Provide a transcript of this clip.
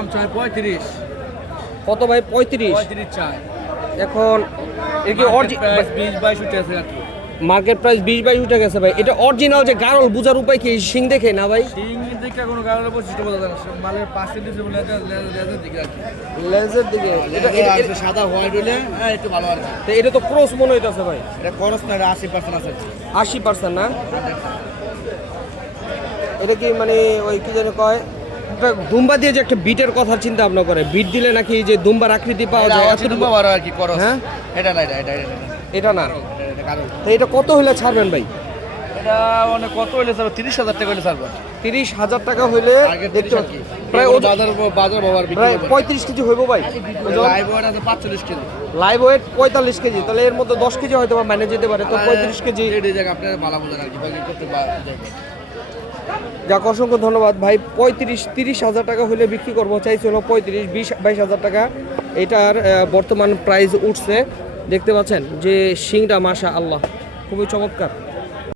দাম চাই 35। কত ভাই? 35 চাই। এখন এর কি অরিজিনাল 20-22 উঠে আছে আর কি। মার্কেট প্রাইস 20-22 উঠে গেছে ভাই। এটা অরিজিনাল যে গারল বুঝার উপায় কি শিং দেখে না ভাই? শিং দিকে কোনো কারণে বৈশিষ্ট্য বোঝা যায় না, মালের পার্সেন্টেজ লেজার দিকে আর কি। লেজের দিকে এটা সাদা হোয়াইট হলে হ্যাঁ একটু ভালো আর কি। তো এটা তো ক্রস মনে হইতাছে ভাই। এটা খরচ না, এটা 80% আছে। 80% না? এটা কি মানে ওই কি যেন কয় একটা দুম্বা দিয়ে যে একটা বিটের কথা চিন্তা ভাবনা করে, বিট দিলে নাকি যে দুম্বার আকৃতি পাওয়া যায় এতটুকু বড় আর কি খরচ। হ্যাঁ এটা না, এটা এটা না। এটা কারণ তো এটা কত হলে ছাড়বেন ভাই? এটা অনেক কত হইলে স্যার 30,000 টাকা হইলে ছাড়বো। 30,000 টাকা হইলে দেখতে প্রায় বাজার বাবার প্রায় 35 কেজি হইব ভাই। লাইভ ওয়েট আছে 45 কেজি। লাইভ ওয়েট 45 কেজি, তাহলে এর মধ্যে 10 কেজি হয়তো বা ম্যানেজ যেতে পারে। তো 35 কেজি এই জায়গা আপনার ভালো বোঝেন আর কি, বাকি করতে যাক, অসংখ্য ধন্যবাদ ভাই। 30,000 টাকা হলে বিক্রি করবো চাইছিল 35-22,000 টাকা। এটার বর্তমান প্রাইস উঠছে, দেখতে পাচ্ছেন যে শিংটা মাশা আল্লাহ খুবই চমৎকার।